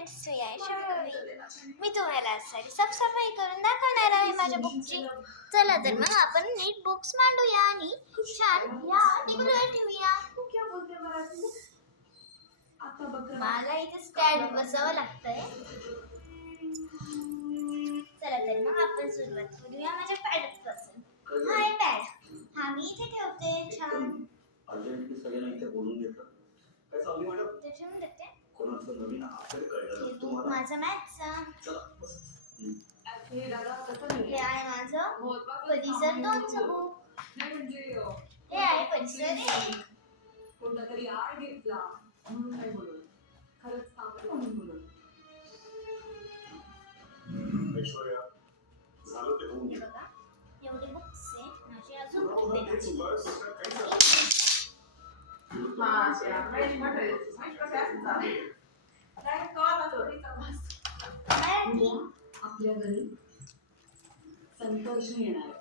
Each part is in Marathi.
फ्रेंड्स, मी आहे शंभवी. मी तुम्हाला सारी साफसफाई करून दाखवणार आहे माझ्या बुकची. चला तर मग आपण नीट बुक्स मांडूया आणि छान या टेबलवर ठेवूया. मला इथे स्टँड बसावं लागतंय. चला तर मग आपण सुरुवात करूया माझ्या पॅडपासून. हा आहे पॅड. हा मी इथे ठेवते छान. अर्जंटली सगळ्यांना इथे बोलून घेतलं. काय चालली मॅडम? ते ठेवून देते. कोणाचं नवीन अक्षर कळलं तुम्हाला? माझा मॅथचा. चला बस. हे आहे माझं परिसर 2चं बुक. हे आहे परिसर 1. कोणता तरी आळ घेतला म्हणून नाही बोलत, खरंच चांगलं म्हणून बोलत. ऐश्वर्या झालं ते होऊन गेलं. बघा एवढे बुक्स आहे माझे. अजून खूप आहे. मराठी आपल्या घरी संतोष येणार आहे.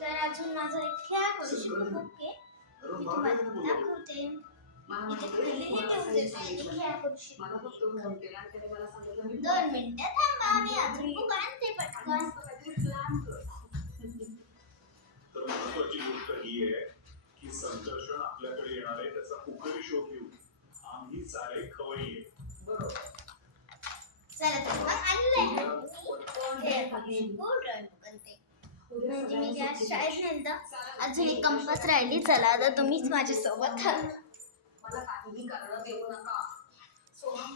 तर अजून माझं एक खेळा करू बुक आहे. मी तुम्हाला दाखवते. इथे ठेवलेली खेळा करू मला फक्त म्हणते आणि त्याने मला सांगितलं मी 2 मिनिटं थांबा, मी अजून बुक आणते पटकन. प्लॅन कर. तर महत्वाची गोष्ट ही आहे की संकर्षण आपल्याकडे येणार आहे त्याचा कुकरी शोध घेऊ. आम्ही सारे खवय्ये. बरोबर. चला तर मग आणलंय म्हणजे मी त्या शाळेत नंतर अजून एक कंपास राहिली. चला आता तुम्हीच माझ्यासोबत. मला काहीही करणं देऊ नका. सोहम,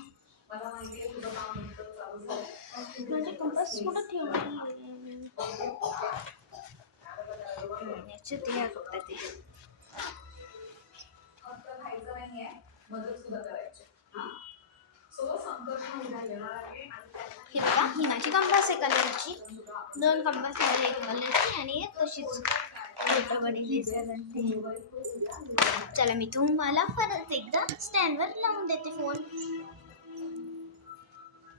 मला माहिती आहे तुझं काम इतकं चालू झालं. माझे कंपास कुठं ठेवले? याच्यात या कपड्यात ते. फक्त खायचं नाहीये, मदत सुद्धा करायची. हा? सो संकल्पना उद्या येणार आहे आणि हे बघा, ही माझी कंपास आहे कलरची. 2 कंपास आहेत, एक कलरची आणि एक तशीच फोटोवरील. चला मी तुम्हाला परत एकदा स्टँडवर लावून देते फोन.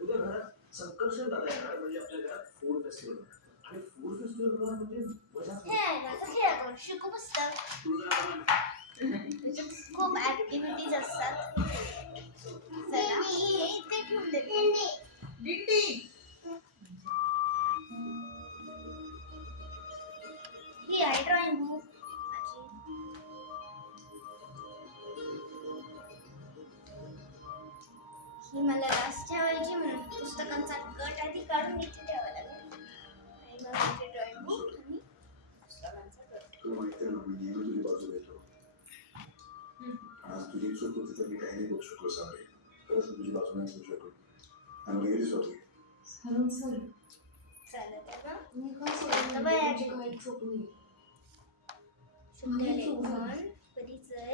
उद्या घरात संकर्षण दादा येणार म्हणजे आपल्या घरात फूड फेस्टिवल आणि फूड फेस्टिवल म्हणजे मजा. हे आहे माझं खेळाकडून शिकू पुस्तक. तुझं नाव काय? त्याच्यात खूप ऍक्टिव्हिटीज असतात. चला मी हे इथे ठेवून देते. दिंडी. ही आहे ड्रॉइंग बुक माझी. ही मला लास्ट ठेवायची म्हणून पुस्तकांचा गट आधी काढून इथे ठेवावा लागेल. आणि मग माझी ड्रॉइंग बुक आणि पुस्तकांचा गट. तुला माहिती आहे ना मी नेहमी तुझी बाजू घेतो. आज तुझी चूक होती तर मी काही नाही बोलू शकलो. सॉरी. खरंच मी तुझी बाजू नाही घेऊ शकलो. आणि रिअली सॉरी. चालेल तर मग मी कोण सोडलं बायाची काही चूक नाही. शुद्धलेखन परिसर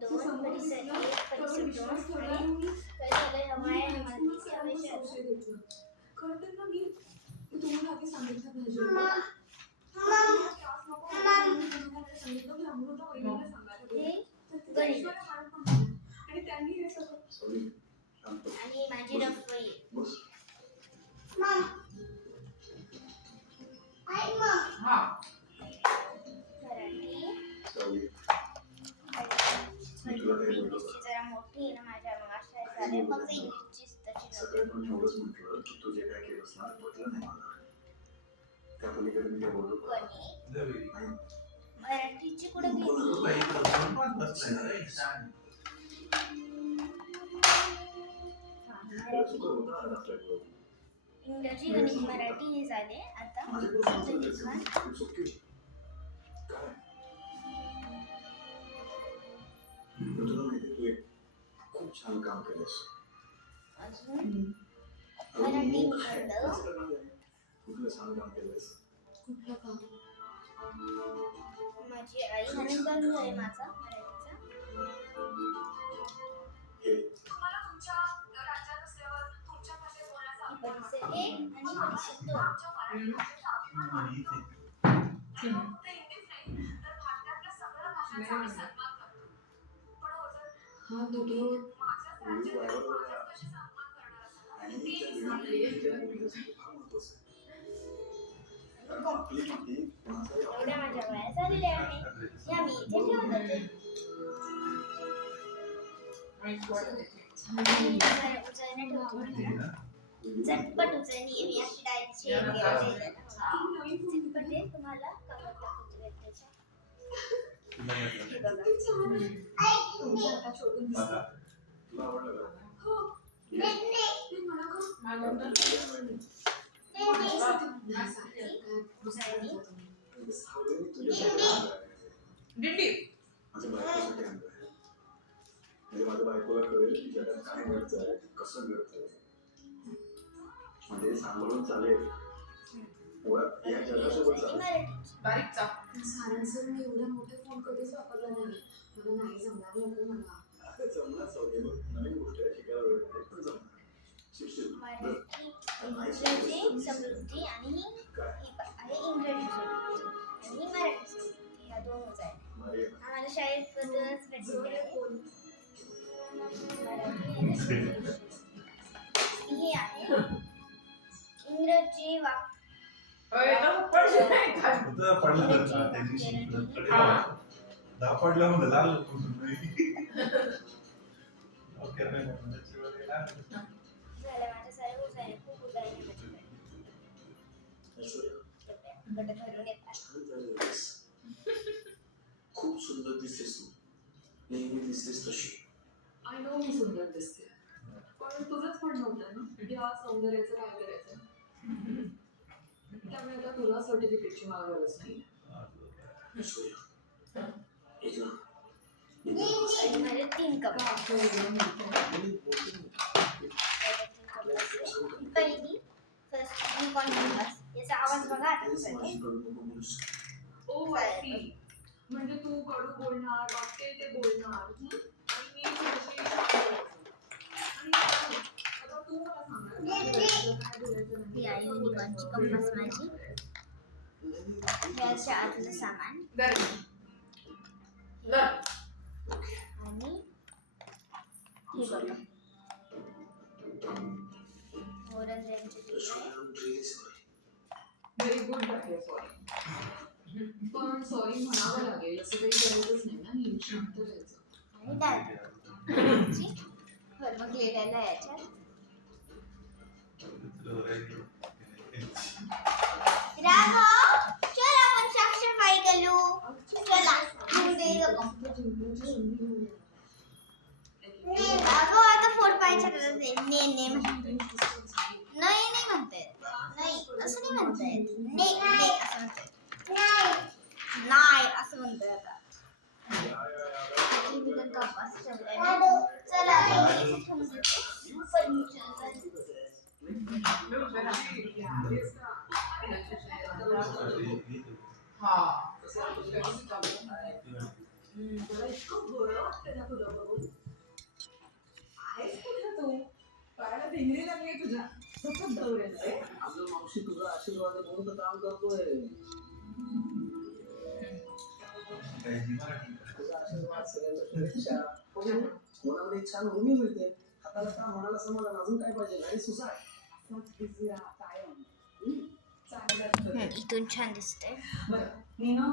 2 परिसर 1 परिसर 2 आणि काय झालंय हवाय आणि मातीची आवश्यकता. खरं तर ना मी तुम्हाला आधी सांगितलं पाहिजे. सांगितलं की अमृता वहिनीला सांगायला गणित आणि त्यांनी हे सगळं. सॉरी. शांत. आणि माझी रफई. बस. मराठी सॉरी. इंग्लिशची जरा मोठी आहे ना माझ्या, मग अशा झाले. फक्त इंग्लिशचीच तशी सगळ्यात पण एवढंच म्हटलं की तू जे काय केलंस ना ते पटलं नाही मला. त्या पलीकडे मी काय बोललो का? गणित मराठीची कुठे गेली? इंग्रजी गणित मराठी हे झाले. आता शुद्धलेखन. तुला माहिती तू एक खूप छान काम केलंस. अजून मराठी निबंध. कुठलं छान काम केलंस? कुठलं काम? माझी आई हा निबंध आहे माझा मराठीचा. हे तुम्हाला तुमच्या राज्यात असल्यावर तुमच्या भाषेत बोलण्याचा परिसर 1 आणि परिसर 2. फक्त इंग्लिश नाही तर भारतातल्या सगळ्या भाषांचा मी सन्मान करतो. पण हो जर हा व्हिडिओ माझ्याच राज्यात माझ्याच भाषेचा अपमान करणार असाल आणि ते त्या व्हिडिओमध्ये फार महत्त्वाचं आहे. कारण आपली माती कोणाचाही एवढ्या माझ्या वया झालेल्या आहे. या मी इथे ठेवून देते. उजळणे ठेवते. झटपट उजळणी मी अशी डायरेक्ट झटपट आहे तुम्हाला कलर दाखवते त्याच्या. हे बघा. तुमचं आता शोधून दिसतं. तुला आवडलं का? हो. ते मला उजळणी दिंडी माझ्या बायकोसाठी आणलंय. म्हणजे माझ्या बायकोला कळेल की जगात काय घडतंय, कसं घडतंय. म्हणजे सांभाळून चालेल. या जगासोबत चालेल. बारीक चाप. सारांचं मी एवढा मोठा फोन कधीच वापरला नाही. मला नाही जमणार लवकर मला. आता जमणार सवय बघ. नवीन गोष्ट आहे, शिकायला वेळ लागतो, पण जमणार. शिकशील. इंग्रजी समृद्धी आणि ही आहे इंग्रजी समृद्धी आणि मराठी समृद्धी ह्या दोन उजळणी मारिया. आम्हाला शाळेतूनच भेटलेली आहे. हे आहे इंग्रजी वाक्य पडला म्हणजे लागलं झालं माझ्या साऱ्या उजळणी खूप उजळणी भेटल्या. ऐश्वर्या, गट भरून येतात. छान झालीस. खूप सुंदर दिसतेस तू. नेहमी दिसतेस तशी. आय नो मी सुंदर दिसते. पण तुझंच म्हणणं होतं ना या सौंदर्याचं काय करायचं. त्यामुळे आता तुला सर्टिफिकेटची मला गरज नाही. ऐश्वर्या, एक ना. माझे 3 कप. पहिली फर्स्ट युनिकॉर्न कंपास. याचा आवाज बघा आता कसा आहे. ओ आय सी. म्हणजे तू कडू बोलणार वाटते ते बोलणार आणि मी थोडीशी शांत राहायचं. आणि आता तू मला सांग काय बोलायचं ही आहे युनिकॉर्नची कंपास माझी. याच्या आतलं सामान आणि हे बघा मोरल यांचे व्हेरी गुड आहे सॉरी. पण सॉरी म्हणावं लागेल असं काही करायचंच नाही ना. मी शांत राहायचं. आणि डायरेक्ट मग लिहिलेलं याच्यात राघव चल आपण साक्षरफाई करू. चला राघव आता 4 पायच्या करत ने ने नाही नाही म्हणतायत. नाही असं नाही म्हणतायत. ने ने असं म्हणतायत. नाही असं म्हणतोय आता. कपास ठेवलाय. चला मला इतकं बरं वाटतं ना तुला बघून. आहेस कुठं तू. पायाला भिंगरी लागली तुझ्या सतत दौऱ्यात. आपलं मावशी तुझा आशीर्वाद म्हणून तर काम करतोय. तुझा आशीर्वाद सगळ्यांच्या शुभेच्छा. मनामध्ये एक छान उर्मी मिळते. हाताला काम मनाला समाधान अजून काय पाहिजे. आणि सुसाट असंच busy राहा कायम. चांगलं. इथून छान दिसतंय. बरं मी ना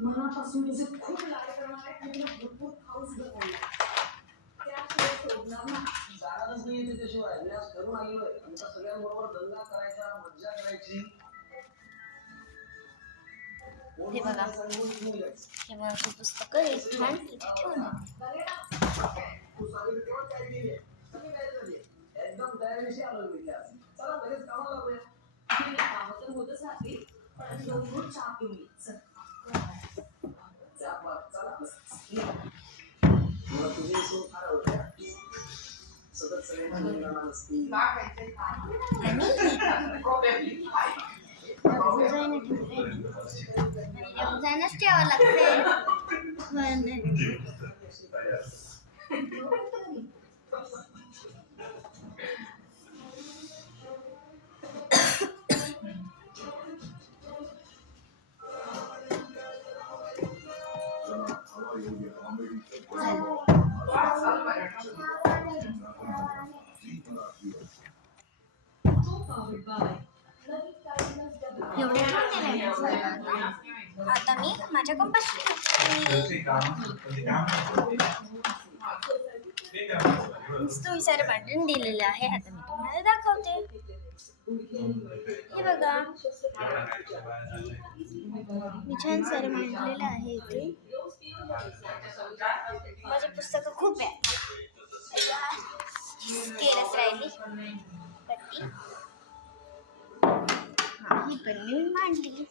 मनापासून तुझे खूप लाड करणार आहे. मी तुला भरपूर हाऊस बनवला. त्याशिवाय सोडणार नाही. जाणारच नाही त्याच्याशिवाय. मी आज ठरून आलेलोय. आमच्या सगळ्यांबरोबर दंगा करायचा, मज्जा करायची. हे बघा हे माझं पुस्तक छान इथे ठेवून तू सांगितलं तेव्हा तयारी केली आहे. सगळी तयारी झाली आहे. एकदम तयारीशी आलो मी इथे आज. चला लगेच कामाला लागूया. कामं तर होतच राहतील पण दोन चहा पिऊन ये. चल. चला मला तुझी सून फार आवडते. सतत सगळ्यांची निराळा असती. जाणच ठेवावं लागतंय. एवढे आता मी माझ्या कंपासशी तुम्ही सर मांडून दिलेलं आहे. आता मी तुम्हाला दाखवते. हे बघा, मी छान सर मांडलेलं आहे इथे. माझी पुस्तकं खूप आहे. स्केलच राहिली पट्टी. ही पण मी मांडली.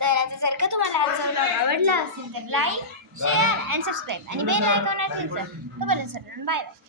तर आता जर का तुम्हाला आजचा व्लॉग आवडला असेल तर लाईक, शेअर अँड सबस्क्राईब आणि बेल आयकॉनवर क्लिक करा. तोपर्यंत सर्वांना बाय बाय.